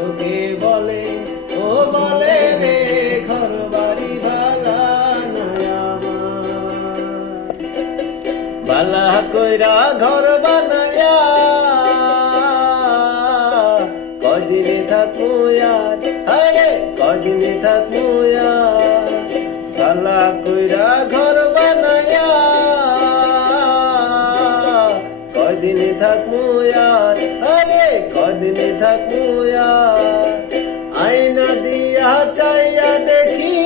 লোকে বলে ও বলে রে ঘর বাড়ি ভালা নাই আমার। বালা কইরা ঘর বানায়া কদিনে থাকবো আর, আরে কদিনে থাকবো আর। বালা কইরা ঘর বানায়া কদিনে থাকবো আর, আরে কদিনে থাকবো আর। আয়না দিয়া চাইয়া দেখি,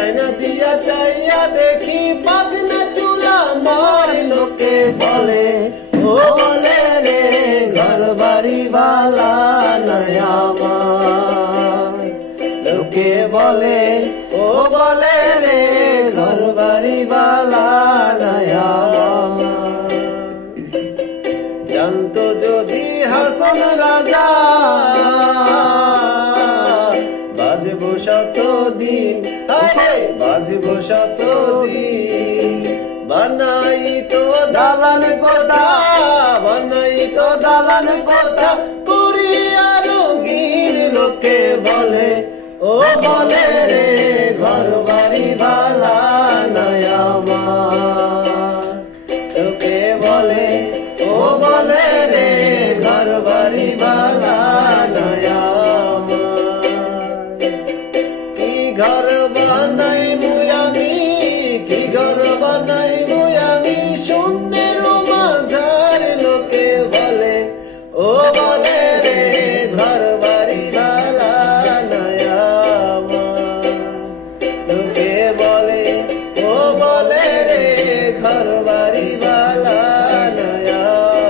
আয়না দিয়া চাইয়া দেখি পাগনা চুলা মার। লোকে বলে ও বলে রে ঘর বাড়ি ভালা নাই আমার। লোকে বলে ও বলে রে ঘর বাড়ি ভালা নাই আমার। জানতো যদি হাসন রাজা বাজবো শতদিন, আরে বাজবো শতদিন। বানাই তো দালান কোঠা, বানাই তো দালান কোঠা করিয়া রঙিন। লোকে বলে ও বলে রে ঘর বাড়ি ভালা নাই আমার। লোকে বলে ও বলে রে ঘর বাড়ি ভালা নাই আমার। কি ঘর বানাই মুয়ামি, কি ঘর বানাই মুয়ামি শূন্যের মাঝার। লোকে বলে ও বলে রে ঘর বাড়ি ভালা নাই আমার। লোকে বলে ও বলে রে ঘর বাড়ি ভালা নাই আমার।